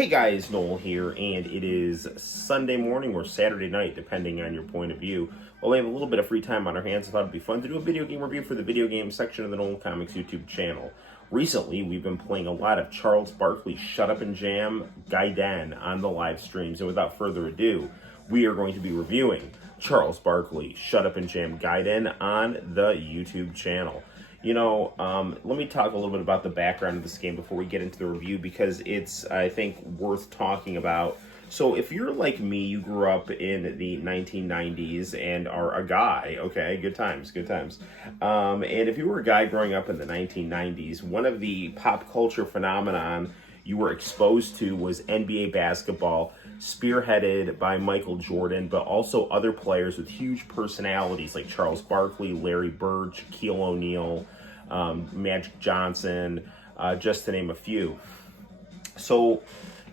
Hey guys, Noel here, and it is Sunday morning or Saturday night, depending on your point of view. Well, we have a little bit of free time on our hands. I thought it'd be fun to do a video game review for the video game section of the Noel Comics YouTube channel. Recently, we've been playing a lot of Charles Barkley Shut Up and Jam Gaiden on the live streams, and without further ado, we are going to be reviewing Charles Barkley Shut Up and Jam Gaiden on the YouTube channel. Let me talk a little bit about the background of this game before we get into the review, because it's, I think, worth talking about. So if you're like me, you grew up in the 1990s and are a guy, okay, good times. And if you were a guy growing up in the 1990s, one of the pop culture phenomenon you were exposed to was NBA basketball, spearheaded by Michael Jordan, but also other players with huge personalities like Charles Barkley, Larry Bird, Shaquille O'Neal, Magic Johnson, just to name a few. So,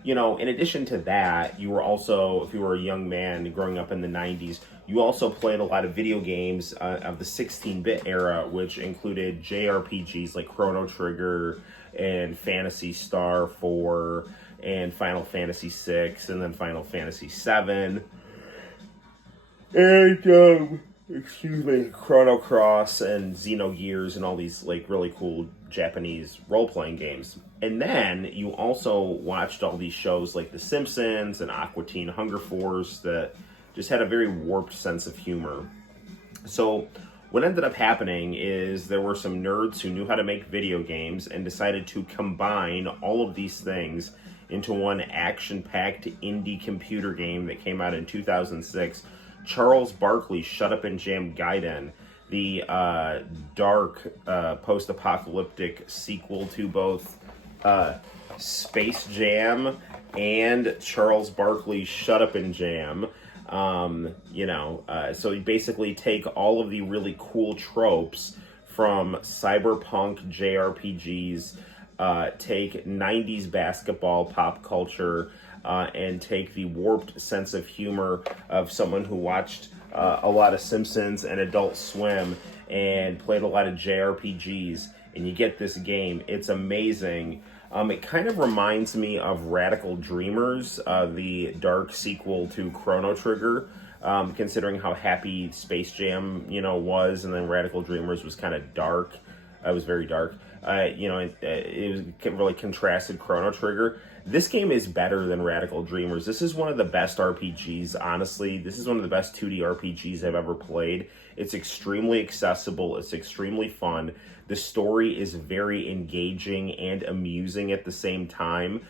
in addition to that, you were also, if you were a young man growing up in the 90s, you also played a lot of video games of the 16-bit era, which included JRPGs like Chrono Trigger and Phantasy Star 4 and Final Fantasy 6 and then Final Fantasy 7 and Chrono Cross and Xenogears and all these like really cool Japanese role-playing games. And then you also watched all these shows like The Simpsons and Aqua Teen Hunger Force that just had a very warped sense of humor. So what ended up happening is there were some nerds who knew how to make video games and decided to combine all of these things into one action-packed indie computer game that came out in 2006, Charles Barkley Shut Up and Jam Gaiden, the dark post-apocalyptic sequel to both Space Jam and Charles Barkley Shut Up and Jam. So you basically take all of the really cool tropes from cyberpunk JRPGs, take 90s basketball pop culture, and take the warped sense of humor of someone who watched a lot of Simpsons and Adult Swim and played a lot of JRPGs, and you get this game. It's amazing. It kind of reminds me of Radical Dreamers, the dark sequel to Chrono Trigger, considering how happy Space Jam, was, and then Radical Dreamers was kind of dark. It was very dark. It really contrasted Chrono Trigger. This game is better than Radical Dreamers. This is one of the best RPGs, honestly. This is one of the best 2D RPGs I've ever played. It's extremely accessible. It's extremely fun. The story is very engaging and amusing at the same time.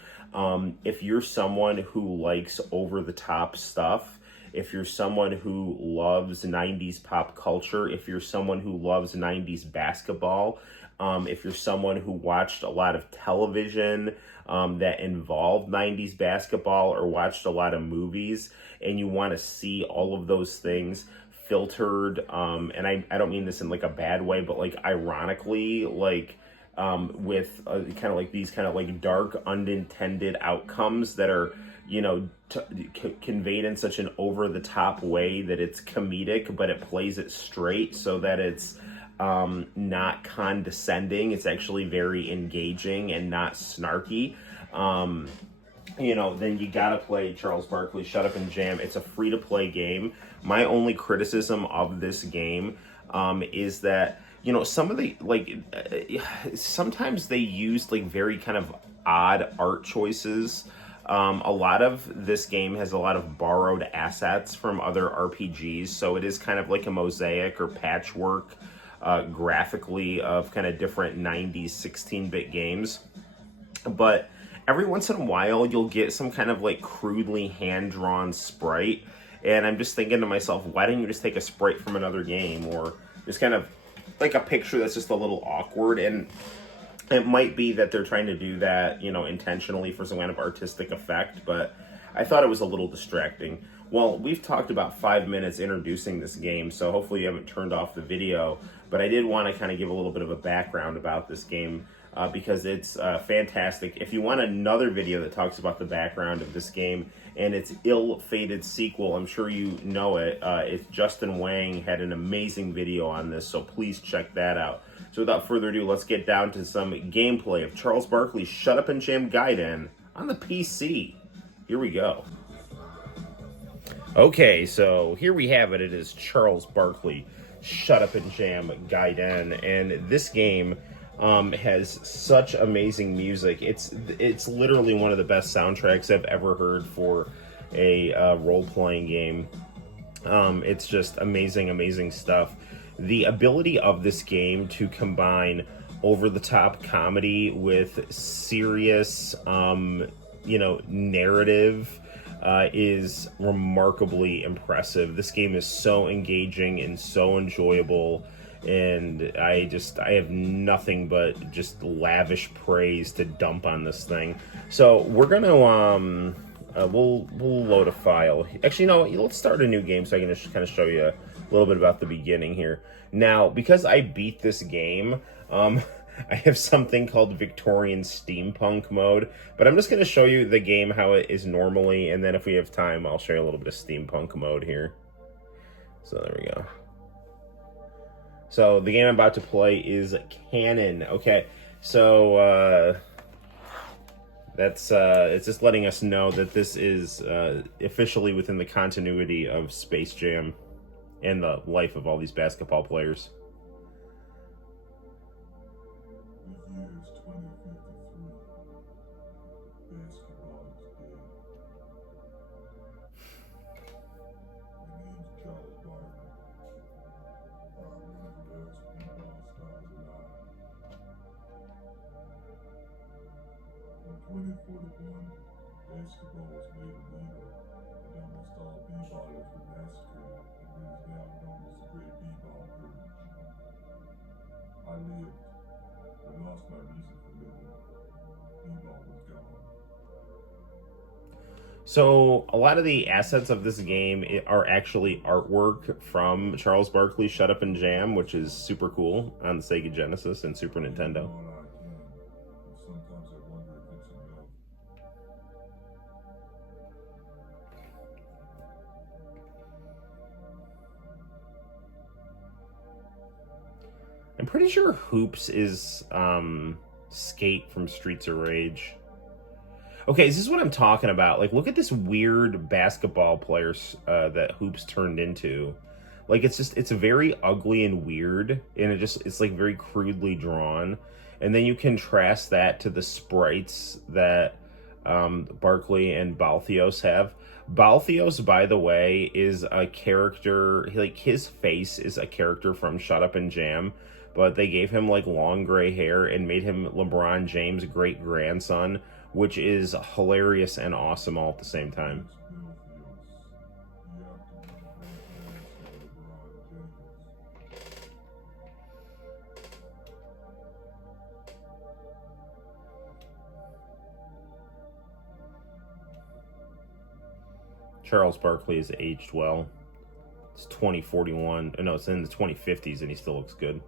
If you're someone who likes over-the-top stuff, if you're someone who loves 90s pop culture, if you're someone who loves 90s basketball, if you're someone who watched a lot of television that involved 90s basketball or watched a lot of movies, and you want to see all of those things filtered, and I don't mean this in like a bad way, but like ironically, like with kind of like these kind of like dark unintended outcomes that are conveyed in such an over-the-top way that it's comedic, but it plays it straight so that it's not condescending. It's actually very engaging and not snarky. Then you gotta play Charles Barkley Shut Up and Jam. It's a free-to-play game. My only criticism of this game is that some of the sometimes they used like very kind of odd art choices. A lot of this game has a lot of borrowed assets from other RPGs, so it is kind of like a mosaic or patchwork graphically of kind of different 90s 16-bit games. But every once in a while, you'll get some kind of like crudely hand-drawn sprite, and I'm just thinking to myself, why didn't you just take a sprite from another game, or just kind of like a picture that's just a little awkward? And it might be that they're trying to do that, intentionally for some kind of artistic effect, but I thought it was a little distracting. Well, we've talked about 5 minutes introducing this game, so hopefully you haven't turned off the video, but I did want to kind of give a little bit of a background about this game, because it's fantastic. If you want another video that talks about the background of this game and its ill-fated sequel, I'm sure you know it. It's Justin Wang had an amazing video on this, so please check that out. So without further ado, let's get down to some gameplay of Charles Barkley Shut Up and Jam Gaiden on the PC. Here we go. Okay, so here we have it. It is Charles Barkley, Shut Up and Jam Gaiden, and this game has such amazing music. It's literally one of the best soundtracks I've ever heard for a role-playing game. It's just amazing stuff. The ability of this game to combine over-the-top comedy with serious, narrative is remarkably impressive. This game is so engaging and so enjoyable, and I have nothing but just lavish praise to dump on this thing. So we're gonna we'll load a file. Actually, no, let's start a new game so I can just kind of show you a little bit about the beginning here. Now, because I beat this game, I have something called Victorian Steampunk mode, but I'm just going to show you the game how it is normally, and then if we have time, I'll show you a little bit of Steampunk mode here. So there we go. So the game I'm about to play is Canon. Okay, so it's just letting us know that this is officially within the continuity of Space Jam and the life of all these basketball players. The year is 2053. Basketball is dead. My name's Charles Barkley. I'm one of the best b-ball stars alive. In 2041, basketball was made illegal, and almost all b-ballers were massacred, and what is now known as the Great B-Ball Purge. I lived, but lost my reason for living. B-ball was gone. So a lot of the assets of this game are actually artwork from Charles Barkley, Shut Up and Jam, which is super cool on the Sega Genesis and Super Nintendo. All I can, and sometimes I wonder if it's enough. I'm pretty sure Hoops is Skate from Streets of Rage. Okay, this is what I'm talking about. Like, look at this weird basketball player that Hoops turned into. Like, it's very ugly and weird, and it's like very crudely drawn. And then you contrast that to the sprites that Barkley and Balthios have. Balthios, by the way, is a character, like, his face is a character from Shut Up and Jam, but they gave him, like, long gray hair and made him LeBron James' great-grandson, which is hilarious and awesome all at the same time. It's Bill Fields. You have to be great-grandson of LeBron James. Charles Barkley has aged well. It's 2041. No, it's in the 2050s, and he still looks good.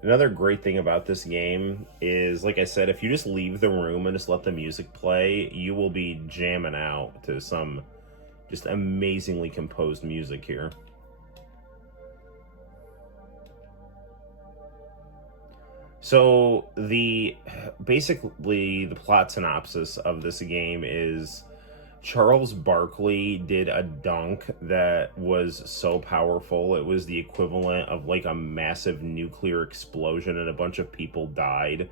Another great thing about this game is, like I said, if you just leave the room and just let the music play, you will be jamming out to some just amazingly composed music here. So basically the plot synopsis of this game is Charles Barkley did a dunk that was so powerful it was the equivalent of like a massive nuclear explosion and a bunch of people died.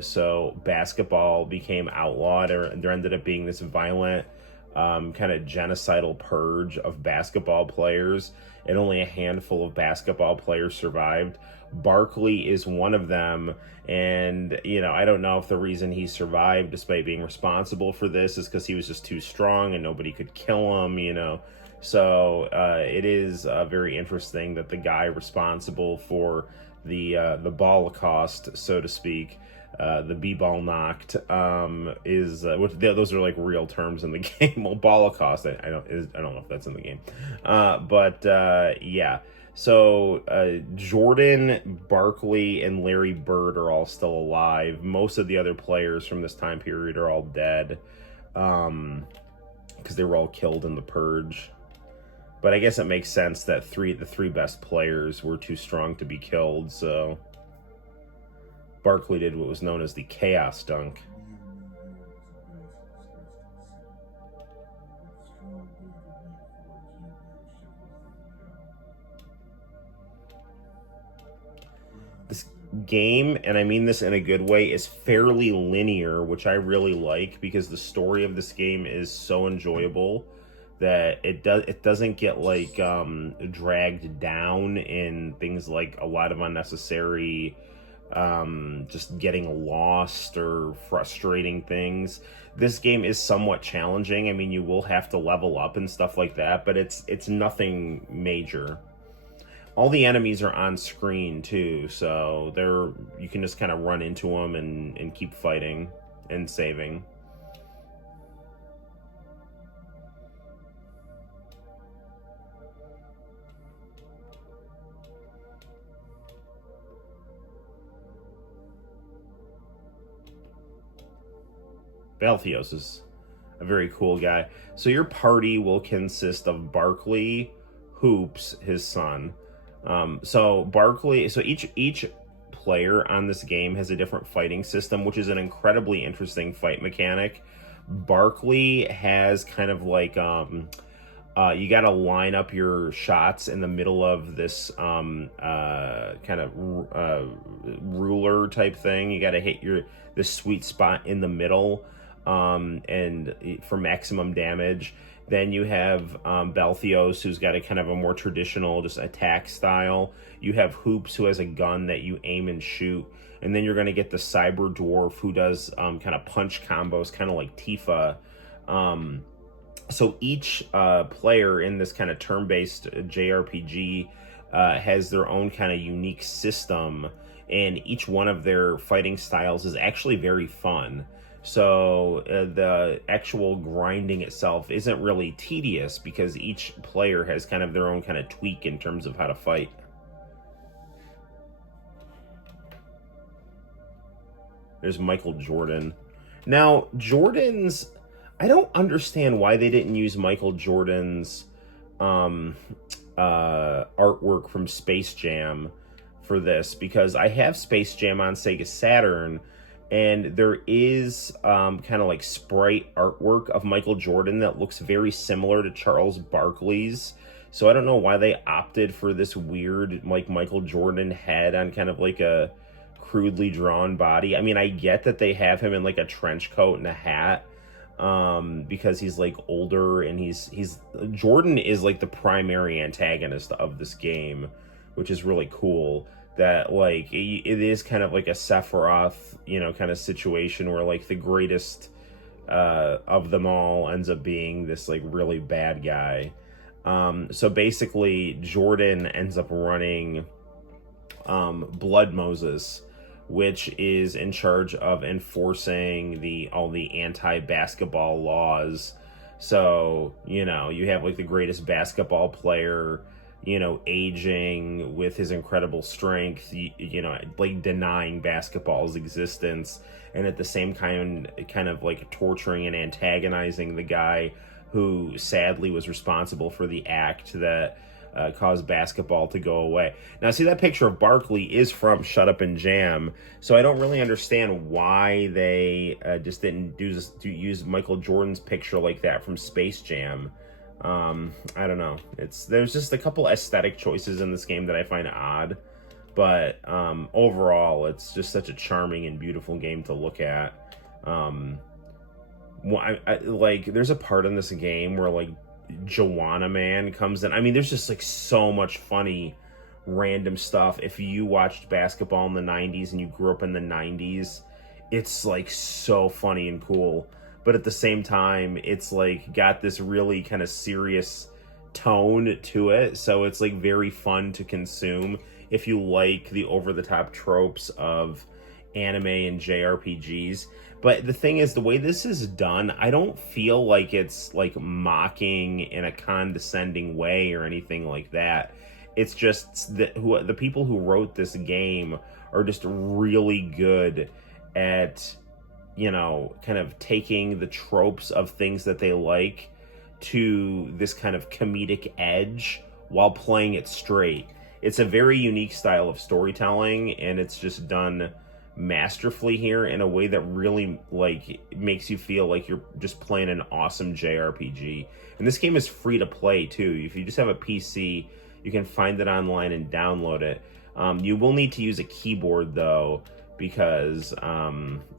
So basketball became outlawed, or there ended up being this violent kind of genocidal purge of basketball players, and only a handful of basketball players survived. Barkley is one of them, and I don't know if the reason he survived despite being responsible for this is because he was just too strong and nobody could kill him. So it is very interesting that the guy responsible for the Holocaust, so to speak, the b-ball knocked, is those are like real terms in the game. Well, Holocaust, I don't know if that's in the game, but yeah. So Jordan, Barkley, and Larry Bird are all still alive. Most of the other players from this time period are all dead. because they were all killed in the Purge. But I guess it makes sense that the three best players were too strong to be killed, so Barkley did what was known as the Chaos Dunk. This game, and I mean this in a good way, is fairly linear, which I really like because the story of this game is so enjoyable that it doesn't get like dragged down in things like a lot of unnecessary just getting lost or frustrating things. This game is somewhat challenging. I mean, you will have to level up and stuff like that, but it's nothing major. All the enemies are on screen too, so you can just kind of run into them and keep fighting and saving. Balthios is a very cool guy. So your party will consist of Barkley, Hoops, his son. So each player on this game has a different fighting system, which is an incredibly interesting fight mechanic. Barkley has kind of like you got to line up your shots in the middle of this kind of ruler type thing. You got to hit this sweet spot in the middle, and for maximum damage. Then you have Balthios, who's got a kind of a more traditional just attack style. You have Hoops, who has a gun that you aim and shoot. And then you're going to get the Cyber Dwarf, who does kind of punch combos, kind of like Tifa. So each player in this kind of turn-based JRPG has their own kind of unique system, and each one of their fighting styles is actually very fun. So the actual grinding itself isn't really tedious because each player has kind of their own kind of tweak in terms of how to fight. There's Michael Jordan. Now, I don't understand why they didn't use Michael Jordan's artwork from Space Jam for this, because I have Space Jam on Sega Saturn, and there is kind of like sprite artwork of Michael Jordan that looks very similar to Charles Barkley's. So I don't know why they opted for this weird like Michael Jordan head on kind of like a crudely drawn body. I mean, I get that they have him in like a trench coat and a hat because he's like older, and he's Jordan is like the primary antagonist of this game, which is really cool. That like it is kind of like a Sephiroth, kind of situation where like the greatest of them all ends up being this like really bad guy. So basically Jordan ends up running Blood Moses, which is in charge of enforcing all the anti-basketball laws. So you have like the greatest basketball player aging with his incredible strength, like denying basketball's existence, and at the same kind of like torturing and antagonizing the guy who sadly was responsible for the act that caused basketball to go away. Now, see, that picture of Barkley is from Shut Up and Jam, so I don't really understand why they just didn't use Michael Jordan's picture like that from Space Jam. I don't know. There's just a couple aesthetic choices in this game that I find odd, but overall, it's just such a charming and beautiful game to look at. There's a part in this game where like Joanna Man comes in. I mean, there's just like so much funny random stuff. If you watched basketball in the 90s and you grew up in the 90s, it's like so funny and cool. But at the same time, it's like got this really kind of serious tone to it. So it's like very fun to consume if you like the over-the-top tropes of anime and JRPGs. But the thing is, the way this is done, I don't feel like it's like mocking in a condescending way or anything like that. It's just the people who wrote this game are just really good at you know, kind of taking the tropes of things that they like to this kind of comedic edge while playing it straight. It's a very unique style of storytelling, and it's just done masterfully here in a way that really like makes you feel like you're just playing an awesome JRPG. And this game is free to play too. If you just have a PC, you can find it online and download it. You will need to use a keyboard though, because I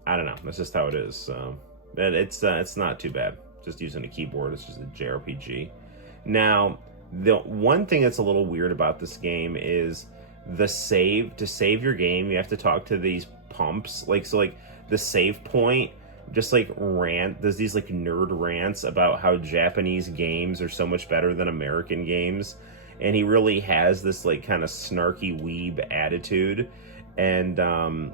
don't know, that's just how it is. So but it's not too bad just using a keyboard. It's just a JRPG. Now, the one thing that's a little weird about this game is to save your game, you have to talk to these pumps. Like, so like the save point just like there's these like nerd rants about how Japanese games are so much better than American games. And he really has this like kind of snarky weeb attitude. And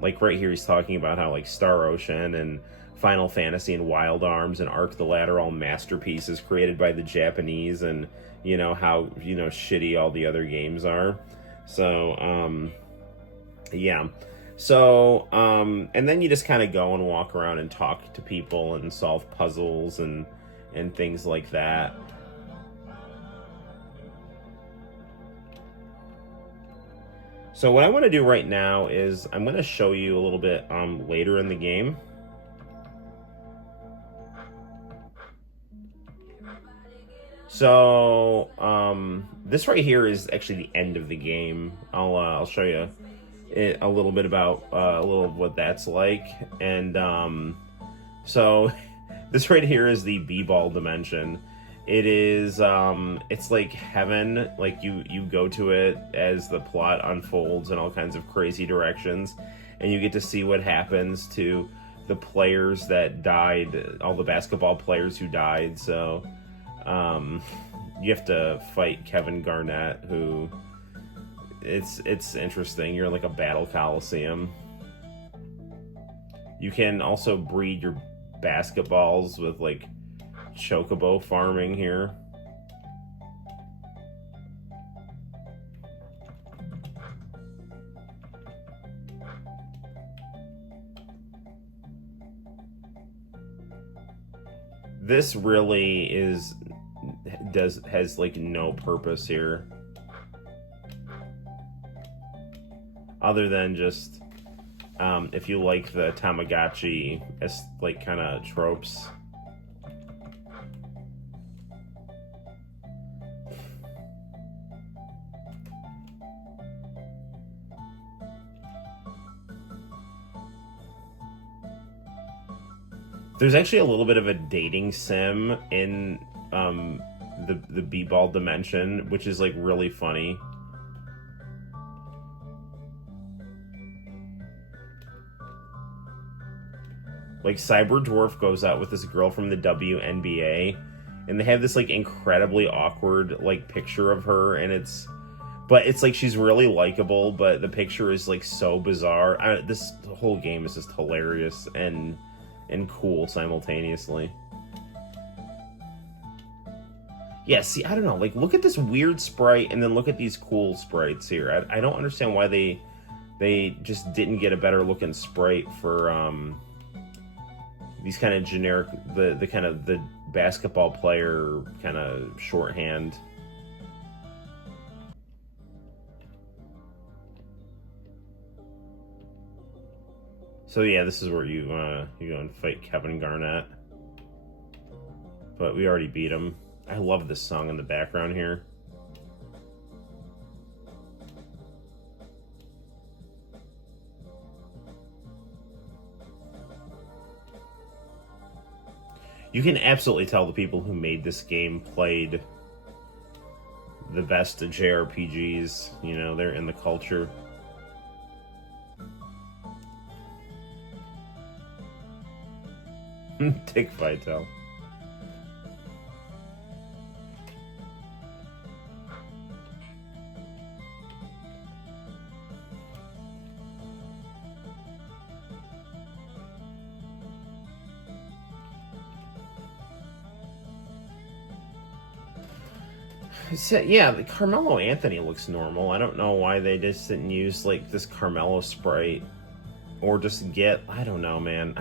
like right here he's talking about how like Star Ocean and Final Fantasy and Wild Arms and Arc the Ladder, all masterpieces created by the Japanese, and you know how, you know, shitty all the other games are. So yeah. So and then you just kind of go and walk around and talk to people and solve puzzles and things like that. So what I want to do right now is I'm going to show you a little bit later in the game. So this right here is actually the end of the game. I'll show you a little bit about a little of what that's like. And so this right here is the B-ball dimension. It is it's like heaven. Like you go to it as the plot unfolds in all kinds of crazy directions, and you get to see what happens to the players that died, all the basketball players who died. So you have to fight Kevin Garnett, who it's interesting. You're in like a battle coliseum. You can also breed your basketballs with like chocobo farming here. This really has like no purpose here other than just if you like the Tamagotchi as like kind of tropes. There's actually a little bit of a dating sim in the B-ball dimension, which is like really funny. Like Cyber Dwarf goes out with this girl from the WNBA, and they have this like incredibly awkward like picture of her, and it's like she's really likable, but the picture is like so bizarre. This whole game is just hilarious and cool simultaneously. Yeah, see, I don't know, like look at this weird sprite and then look at these cool sprites here. I don't understand why they just didn't get a better looking sprite for these kind of generic, the kind of the basketball player kind of shorthand. So yeah, this is where you go and fight Kevin Garnett. But we already beat him. I love this song in the background here. You can absolutely tell the people who made this game played the best of JRPGs. You know, they're in the culture. Dick Vitale. Yeah, the Carmelo Anthony looks normal. I don't know why they just didn't use like this Carmelo sprite, or just get, I don't know, man.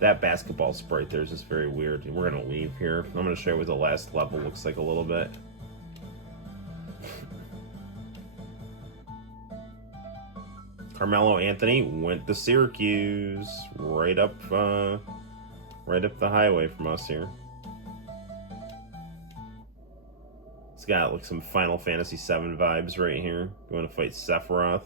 That basketball sprite there is just very weird. We're going to leave here. I'm going to show you what the last level looks like a little bit. Carmelo Anthony went to Syracuse, right up the highway from us here. It's got like some Final Fantasy VII vibes right here. Going to fight Sephiroth.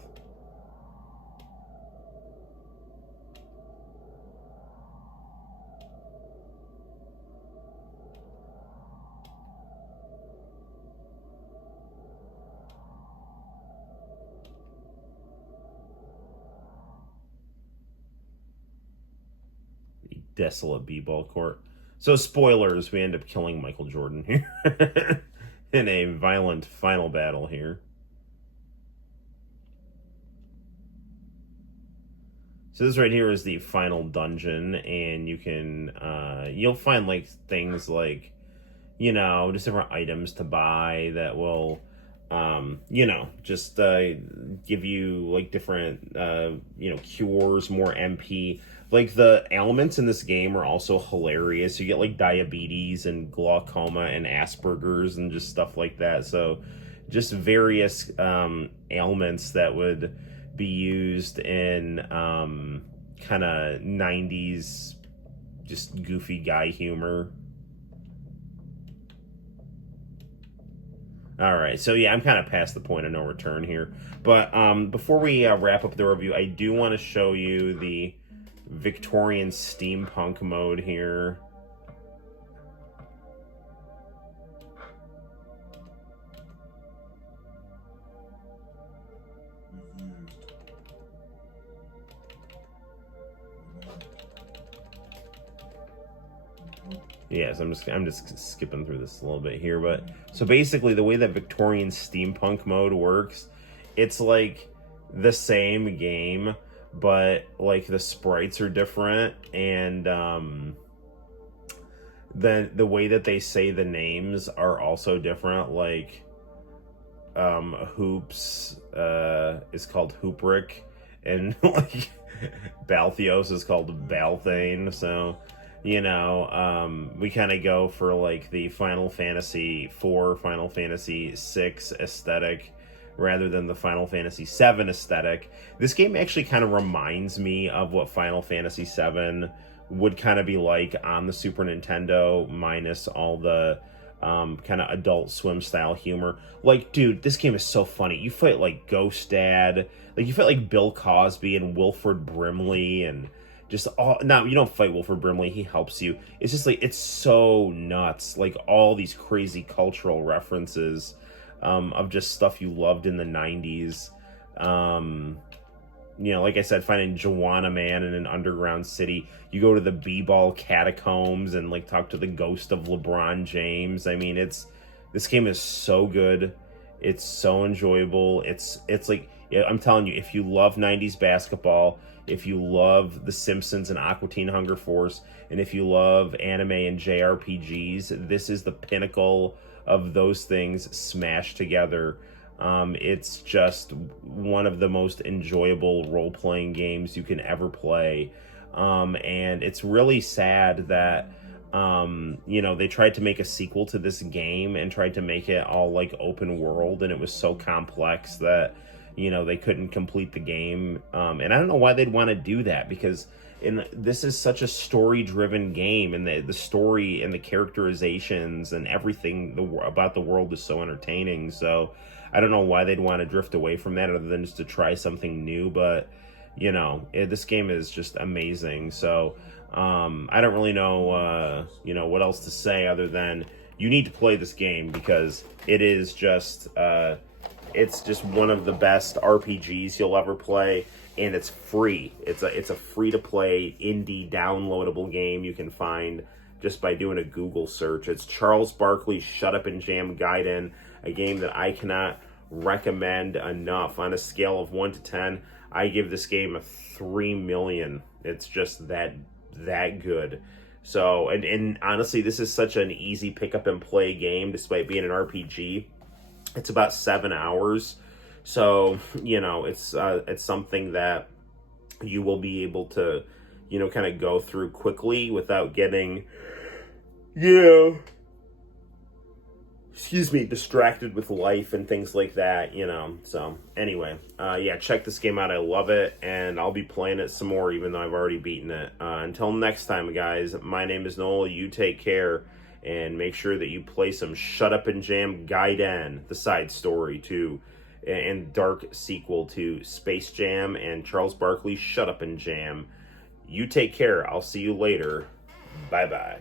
Desolate b-ball court. So spoilers, we end up killing Michael Jordan here in a violent final battle here. So this right here is the final dungeon, and you can you'll find like things like, you know, just different items to buy that will you know, just give you like different you know, cures, more MP. Like the ailments in this game are also hilarious. You get like diabetes and glaucoma and Asperger's and just stuff like that. So just various ailments that would be used in kind of 90s just goofy guy humor. All right, so yeah, I'm kind of past the point of no return here. But before we wrap up the review, I do want to show you the Victorian steampunk mode here. Yes, I'm just skipping through this a little bit here, but so basically the way that Victorian steampunk mode works, it's like the same game, but like the sprites are different, and then the way that they say the names are also different. Like Hoops is called Hooprick, and like Balthios is called Balthane. So, you know, we kind of go for like the Final Fantasy IV, Final Fantasy VI aesthetic rather than the Final Fantasy VII aesthetic. This game actually kind of reminds me of what Final Fantasy VII would kind of be like on the Super Nintendo, minus all the kind of Adult Swim style humor. Like, dude, this game is so funny. You fight like Ghost Dad, like you fight like Bill Cosby and Wilford Brimley, and just all. No, you don't fight Wilford Brimley, he helps you. It's just like, it's so nuts, like all these crazy cultural references of just stuff you loved in the 90s. You know, like I said, finding Joanna Man in an underground city. You go to the B-ball catacombs and like talk to the ghost of LeBron James. I mean, this game is so good. It's so enjoyable. It's like, I'm telling you, if you love 90s basketball, if you love The Simpsons and Aqua Teen Hunger Force, and if you love anime and JRPGs, this is the pinnacle of those things smashed together. It's just one of the most enjoyable role-playing games you can ever play. And it's really sad that, you know, they tried to make a sequel to this game and tried to make it all like open world, and it was so complex that, you know, they couldn't complete the game. And I don't know why they'd want to do that, because this is such a story-driven game, and the story and the characterizations and everything about the world is so entertaining. So I don't know why they'd want to drift away from that, other than just to try something new. But, you know, this game is just amazing. So I don't really know, you know, what else to say other than you need to play this game, because it is just, it's just one of the best RPGs you'll ever play. And it's free. It's a free-to-play indie downloadable game you can find just by doing a Google search. It's Charles Barkley's Shut Up and Jam Gaiden, a game that I cannot recommend enough. On a scale of 1 to 10, I give this game a 3 million. It's just that good. So, and honestly, this is such an easy pick-up-and-play game, despite being an RPG. It's about 7 hours. So, you know, it's something that you will be able to, you know, kind of go through quickly without getting, you know, excuse me, distracted with life and things like that, you know. So anyway, yeah, check this game out. I love it, and I'll be playing it some more, even though I've already beaten it. Until next time, guys, my name is Noel. You take care, and make sure that you play some Shut Up and Jam Gaiden, the side story to, and dark sequel to Space Jam and Charles Barkley Shut Up and Jam. You take care. I'll see you later. Bye-bye.